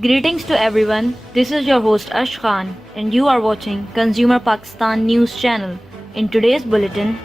Greetings to everyone. This is your host Ash Khan, and you are watching Consumer Pakistan News Channel. In today's bulletin,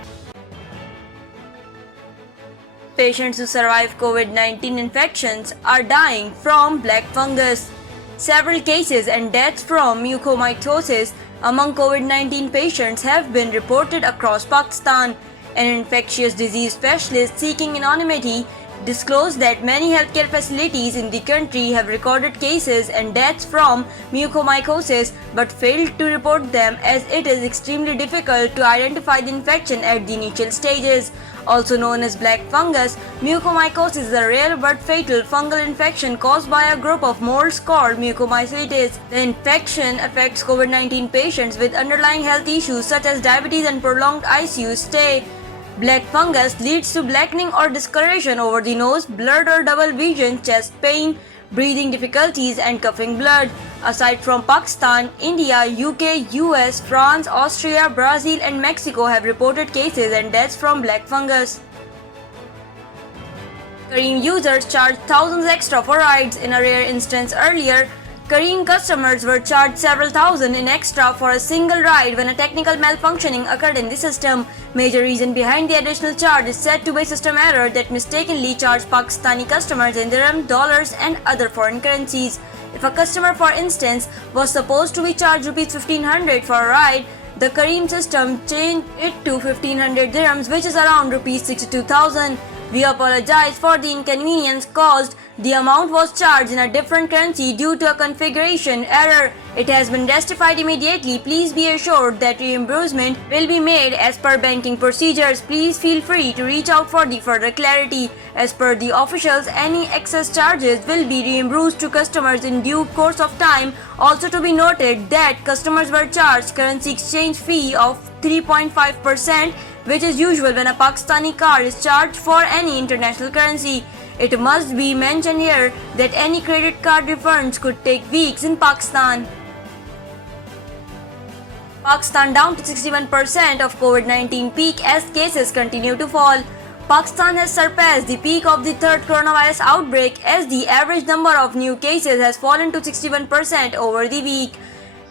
patients who survive COVID-19 infections are dying from black fungus. Several cases and deaths from mucormycosis among COVID-19 patients have been reported across Pakistan. An infectious disease specialist seeking anonymity disclosed that many healthcare facilities in the country have recorded cases and deaths from mucormycosis but failed to report them as it is extremely difficult to identify the infection at the initial stages. Also known as black fungus, mucormycosis is a rare but fatal fungal infection caused by a group of molds called mucormycetes. The infection affects COVID-19 patients with underlying health issues such as diabetes and prolonged ICU stay. Black fungus leads to blackening or discoloration over the nose, blurred or double vision, chest pain, breathing difficulties, and coughing blood. Aside from Pakistan, India, UK, US, France, Austria, Brazil, and Mexico have reported cases and deaths from black fungus. Careem users charged thousands extra for rides. In a rare instance earlier, Careem customers were charged several thousand in extra for a single ride when a technical malfunctioning occurred in the system. Major reason behind the additional charge is said to be system error that mistakenly charged Pakistani customers in dirham, dollars, and other foreign currencies. If a customer, for instance, was supposed to be charged Rs 1500 for a ride, the Careem system changed it to 1500 dirhams, which is around Rs 62,000. We apologize for the inconvenience caused. The amount was charged in a different currency due to a configuration error. It has been rectified immediately. Please be assured that reimbursement will be made as per banking procedures. Please feel free to reach out for the further clarity. As per the officials, any excess charges will be reimbursed to customers in due course of time. Also to be noted that customers were charged currency exchange fee of 3.5%, which is usual when a Pakistani card is charged for any international currency. It must be mentioned here that any credit card refunds could take weeks in Pakistan. Pakistan down to 61% of COVID-19 peak as cases continue to fall. Pakistan has surpassed the peak of the third coronavirus outbreak as the average number of new cases has fallen to 61% over the week.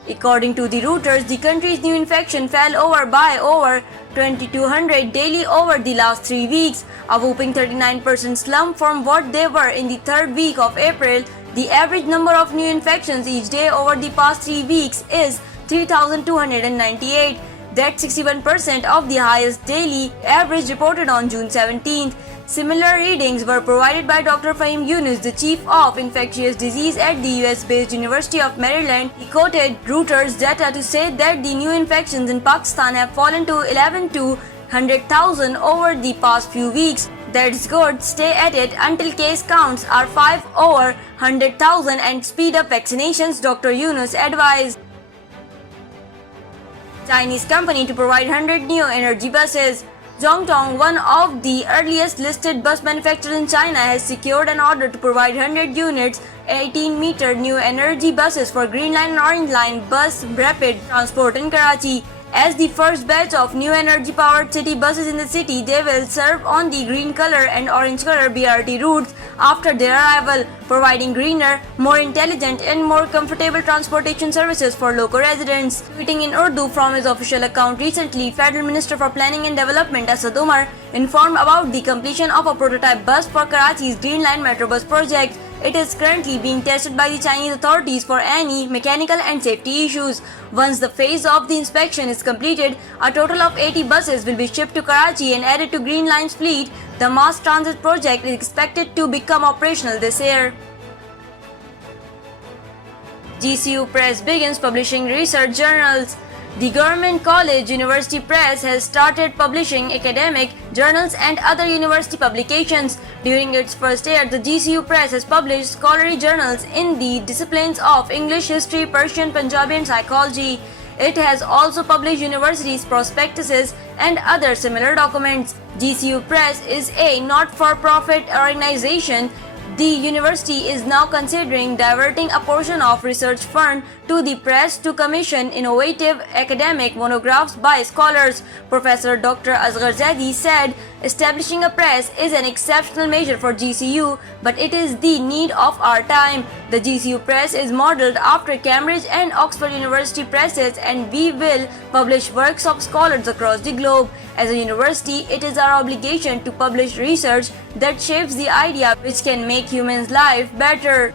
According to the Reuters, the country's new infection fell by over 2,200 daily over the last 3 weeks, a whopping 39% slump from what they were in the third week of April. The average number of new infections each day over the past 3 weeks is 3,298. That's 61% of the highest daily average reported on June 17th. Similar readings were provided by Dr. Fahim Yunus, the chief of infectious disease at the US-based University of Maryland. He quoted Reuters data to say that the new infections in Pakistan have fallen to 11 to 100,000 over the past few weeks. That's good. Stay at it until case counts are 5 over 100,000 and speed up vaccinations, Dr. Yunus advised. Chinese company to provide 100 new energy buses. Zhongtong, one of the earliest listed bus manufacturers in China, has secured an order to provide 100 units 18-meter new energy buses for Green Line and Orange Line bus rapid transport in Karachi. As the first batch of new energy-powered city buses in the city, they will serve on the green color and orange color BRT routes after their arrival, providing greener, more intelligent and more comfortable transportation services for local residents. Tweeting in Urdu from his official account recently, Federal Minister for Planning and Development Asad Umar informed about the completion of a prototype bus for Karachi's Green Line Metro bus project. It is currently being tested by the Chinese authorities for any mechanical and safety issues. Once the phase of the inspection is completed, a total of 80 buses will be shipped to Karachi and added to Green Line's fleet. The mass transit project is expected to become operational this year. GCU Press begins publishing research journals. The Government College University Press has started publishing academic journals and other university publications. During its first year, the GCU Press has published scholarly journals in the disciplines of English, History, Persian, Punjabi, and Psychology. It has also published universities' prospectuses and other similar documents. GCU Press is a not-for-profit organization The university is now considering diverting a portion of research fund to the press to commission innovative academic monographs by scholars. Professor Dr. Asghar Zaidi said, establishing a press is an exceptional measure for GCU, but it is the need of our time. The GCU press is modeled after Cambridge and Oxford University presses, and we will publish works of scholars across the globe. As a university, it is our obligation to publish research that shapes the idea which can make humans' life better.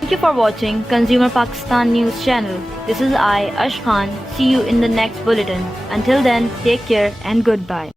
Thank you for watching Consumer Pakistan News Channel. This is I, Ash Khan. See you in the next bulletin. Until then, take care and goodbye.